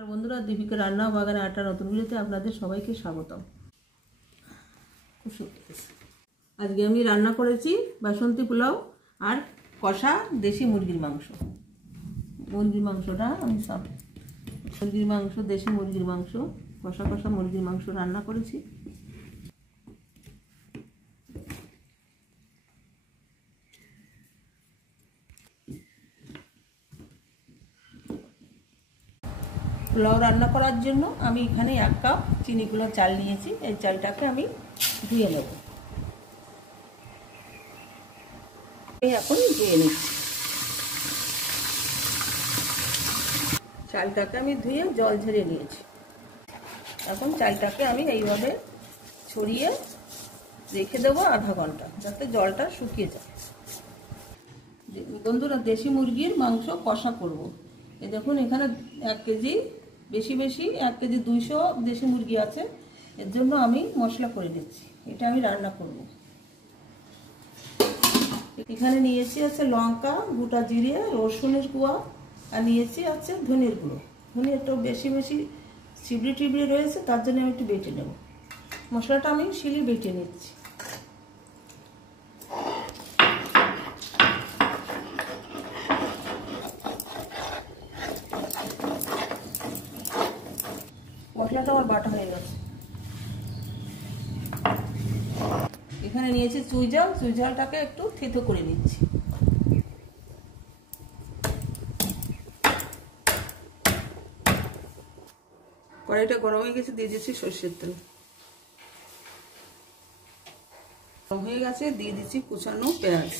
নমস্কার বন্ধুরা, দীপিকা রান্না বাগানে আটা নতুন ভিডিওতে আপনাদের সবাইকে স্বাগতম। আজকে আমি রান্না করেছি বাসন্তী পোলাও আর কষা দেশি মুরগির মাংস। মুরগির মাংসটা আমি সব মুরগির মাংস, দেশি মুরগির মাংস, কষা কষা মুরগির মাংস রান্না করেছি। পোলাও রান্না করার জন্য আমি এখানে 1 কাপ চিনি গুঁড়ো চাল নিয়েছি। এই চালটাকে আমি ধুয়ে নেব। এখন ধুয়ে নিচ্ছি। চালটাকে আমি ধুয়ে জল ঝরিয়ে নিয়েছি। এখন চালটাকে আমি এইভাবে ছড়িয়ে রেখে দেবো আধা ঘন্টা, যাতে জলটা শুকিয়ে যায়। বন্ধুরা, দেশি মুরগির মাংস কষা করব। এই দেখুন, এখানে 1 কেজি, বেশি 1 কেজি 200 দেশি মুরগি আছে। এর জন্য আমি মশলা করে নিচ্ছি। এটা আমি রান্না করব। এখানে নিয়েছি আছে লঙ্কা, গোটা জিরে, রসুনের কোয়া, আর নিয়েছি আছে ধনের গুঁড়ো। ধনে একটু বেশি চিবড়ি টিবড়ি রয়েছে, তার জন্য আমি একটু বেটে নেব। মশলাটা আমি শিলে বেটে নিচ্ছি। মশলাটা আমার বাটা হয়ে গেছে। এখানে নিয়েছি চুই ঝালটাকে একটু থেতো করে নিচ্ছি। কড়াইটা গরম হয়ে গেছে, দিয়ে দিচ্ছি সরষের তেল। গরম হয়ে গেছে, দিয়ে দিচ্ছি কুচানো পেঁয়াজ।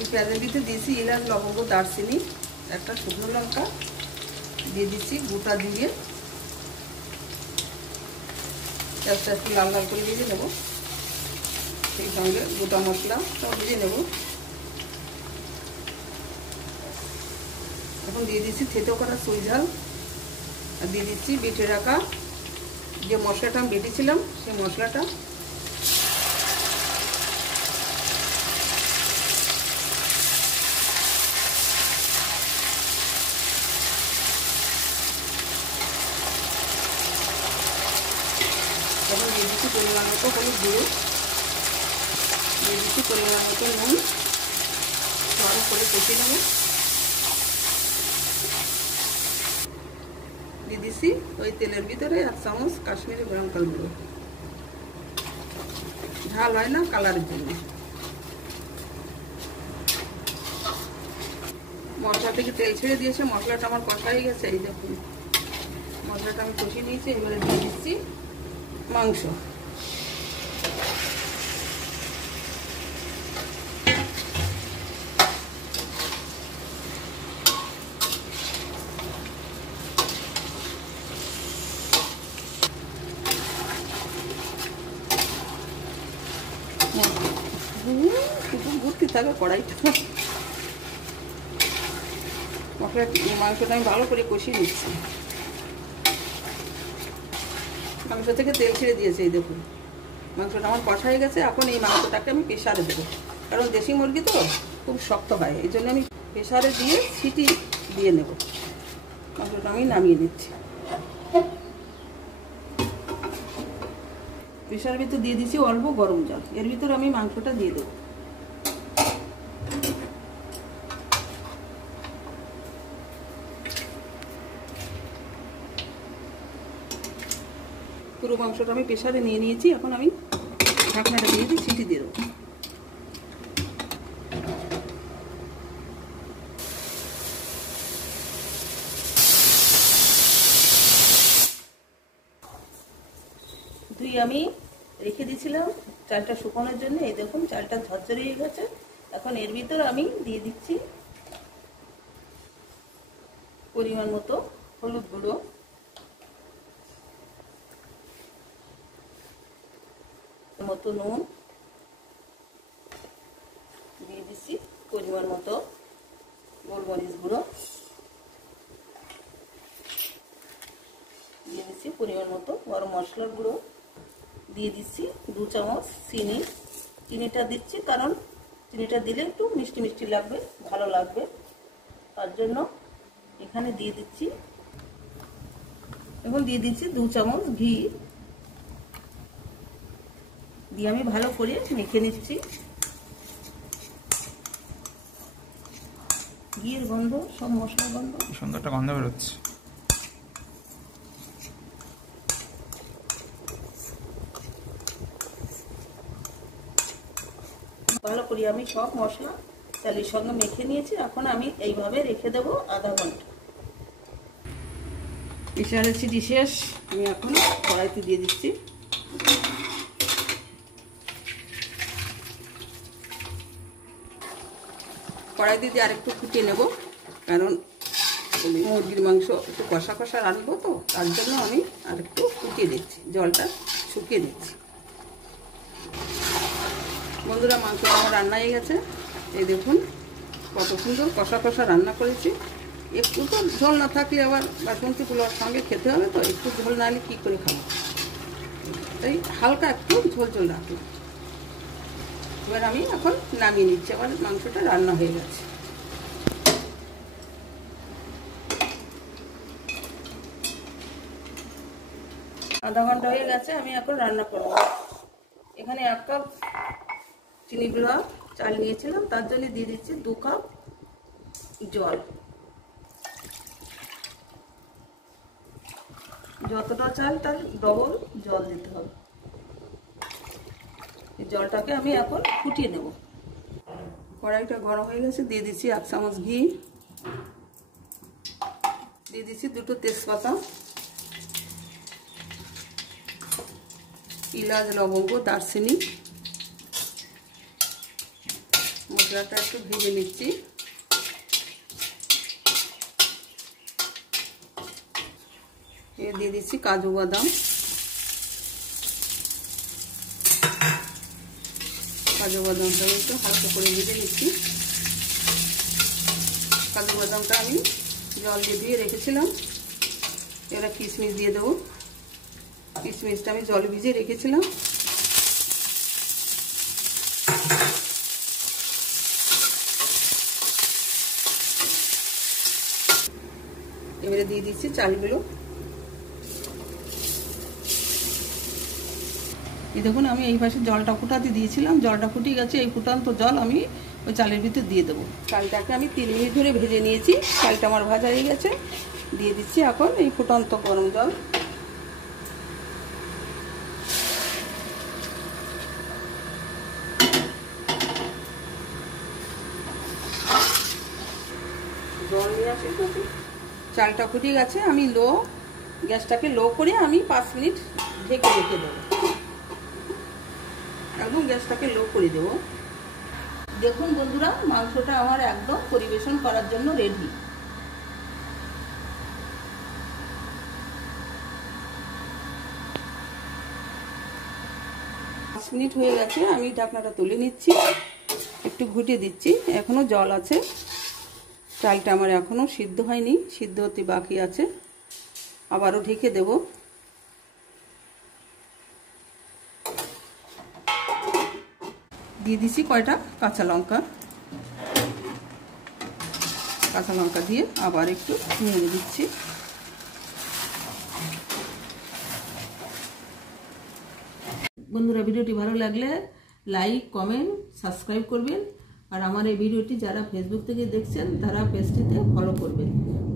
এই পেঁয়াজের ভিতরে দিয়েছি এলাচ, লবঙ্গ, দারচিনি, একটা শুকনো লঙ্কা, দিয়ে দিচ্ছি গোটা জিরে। পেঁয়াজটা একটু লাল লাল করে ভেজে নেব। সেই সঙ্গে গোটা মশলা সব ভেজে নেব। এখন দিয়ে দিচ্ছি থেতো করা চুই ঝাল, আর দিয়ে দিচ্ছি বেটে রাখা যে মশলাটা আমি বেটেছিলাম, সেই মশলাটা। এখন দিয়ে দিচ্ছি পরিমাণ মতো হলুদ গুঁড়ো, দিয়ে দিচ্ছি পরিমাণ মতো নুন। ভালো করে কষিয়ে নেব। দিয়ে দিচ্ছি ওই তেলের ভিতরে 1 চামচ কাশ্মীরি গরম তেল গুঁড়ো। ঝাল হয় না, কালারের জন্য। মশলা থেকে তেল ছেড়ে দিয়েছে, মশলাটা আমার কষা হয়ে গেছে। এই দেখুন, মশলাটা আমি কষিয়ে নিয়েছি। এবারে দিয়ে দিচ্ছি মাংস। শুধু ভর্তি থাকে কড়াইটা। মাংসটা আমি ভালো করে কষিয়ে নিচ্ছি। মাংস থেকে তেল ছেড়ে দিয়েছে। এই দেখুন, মাংসটা আমার কষা হয়ে গেছে। এখন এই মাংসটাকে আমি প্রেসারে দেবো, কারণ দেশি মুরগি তো খুব শক্ত হয়। এই জন্য আমি প্রেসারে দিয়ে সিটি দিয়ে নেব। মাংসটা আমি নামিয়ে নিচ্ছি। প্রেসারের ভিতর দিয়ে দিচ্ছি অল্প গরম জল। এর ভিতর আমি মাংসটা দিয়ে দেবো। পুরো মাংসটা আমি প্রেসারে নিয়ে নিয়েছি। এখন আমি ঢাকনাটা দিয়ে দিই, সিটি দিয়ে দেবো। আমি রেখে দিয়েছিলাম চালটা শুকানোর জন্য। এই দেখুন, চালটা ঝরঝরে হয়ে গেছে। এখন এর ভিতর আমি দিয়ে দিচ্ছি পরিমাণ মতো হলুদ গুঁড়ো, মতো নুন, দিয়ে দিচ্ছি পরিমাণ মতো গোলমরিচ গুঁড়ো, দিয়ে দিচ্ছি পরিমাণ মতো গরম মশলার গুঁড়ো, দিয়ে দিচ্ছি 2 চামচ চিনি। চিনিটা দিচ্ছি কারণ চিনিটা দিলে একটু মিষ্টি মিষ্টি লাগবে, ভালো লাগবে, তার জন্য এখানে দিয়ে দিচ্ছি। এবং দিয়ে দিচ্ছি 2 চামচ ঘি, দিয়ে আমি ভালো করে মেখে নিচ্ছি। ঘিয়ের গন্ধ, সব মশলার গন্ধ, সুন্দর একটা গন্ধ বেরোচ্ছে। ভালো করে আমি সব মশলা চালের সঙ্গে মেখে নিয়েছি। এখন আমি এইভাবে রেখে দেবো আধা ঘন্টা। প্রেসারের সিটি শেষ, আমি এখন কড়াইতে দিয়ে দিচ্ছি। কড়াইতে দিয়ে আরেকটু ফুটিয়ে নেব, কারণ মুরগির মাংস একটু কষা কষা রাখবো তো, তার জন্য আমি আরেকটু ফুটিয়ে দিচ্ছি, জলটা শুকিয়ে দিচ্ছি। বন্ধুরা, মাংসটা আমার রান্না হয়ে গেছে। এই দেখুন কত সুন্দর কষা কষা রান্না করেছি। একটু তো ঝোল না থাকলে আবার বাসন্তী পোলাওর সঙ্গে খেতে হবে, তো একটু ঝোল না হলে কী করে খাবো, তাই হালকা একটু ঝোল ঝোল রাখলাম। এবার আমি এখন নামিয়ে নিচ্ছি, আমার মাংসটা রান্না হয়ে গেছে। আধা ঘন্টা হয়ে গেছে, আমি এখন রান্না করব। এখানে 1 কাপ চিনি গুঁড়া চাল নিয়েছিলাম, তার জন্য দিয়ে দিচ্ছি 2 কাপ জল। যতটা চাল তার ডবল জল দিতে হবে। এই জলটাকে আমি এখন ফুটিয়ে নেব। কড়াইটা গরম হয়ে গেছে, দিয়ে দিচ্ছি 1 চামচ ঘি, দিয়ে দিচ্ছি 2টো তেজপাতা, এলাচ, লবঙ্গ, দারচিনি। মশলাটা একটু ভেজে নিচ্ছি। দিয়ে দিচ্ছি কাজু বাদাম। কাজু বাদামটা একটু হালকা করে ভেজে নিচ্ছি। কাজু বাদামটা আমি জল দিয়ে ধুয়ে রেখেছিলাম। এবার কিশমিশ দিয়ে দেবো। কিশমিশটা আমি জল ভিজিয়ে রেখেছিলাম। এবারে দিয়ে দিচ্ছি চালগুলো। এই দেখুন আমি এই পাশে জলটা ফুটাতে দিয়েছিলাম, জলটা ফুটিয়ে গেছে। এই ফুটান্ত জল আমি ওই চালের ভিতর দিয়ে দেবো। চালটাকে আমি 3 মিনিট ধরে ভেজে নিয়েছি, চালটা আমার ভাজা হয়ে গেছে। দিয়ে দিচ্ছি এখন এই ফুটান্ত গরম জল। জল নিয়ে আসি। চালটা ফুটিয়ে গেছে, আমি গ্যাসটাকে লো করে আমি 5 মিনিট ঢেকে রেখে দেবো। একদম গ্যাসটাকে লো করে দেবো। দেখুন বন্ধুরা, মাংসটা আমার একদম পরিবেশন করার জন্য রেডি। 5 মিনিট হয়ে গেছে, আমি ঢাকনাটা তুলে নিচ্ছি, একটু ঘুটিয়ে দিচ্ছি। এখনো জল আছে, চালটা আমার এখনো সিদ্ধ হয়নি, সিদ্ধ হতে বাকি আছে। আবারও ঢেকে দেব। দিয়ে দিচ্ছি কয়টা কাঁচা লঙ্কা। কাঁচা লঙ্কা দিয়ে আবার একটু নেড়ে দিচ্ছি। বন্ধুরা, ভিডিওটি ভালো লাগলে লাইক, কমেন্ট, সাবস্ক্রাইব করবেন। আর আমার এই ভিডিওটি যারা ফেসবুক থেকে দেখছেন তারা পেজটিতে ফলো করবেন।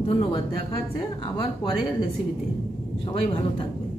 ধন্যবাদ। দেখা হচ্ছে আবার পরের রেসিপিতে। সবাই ভালো থাকবেন।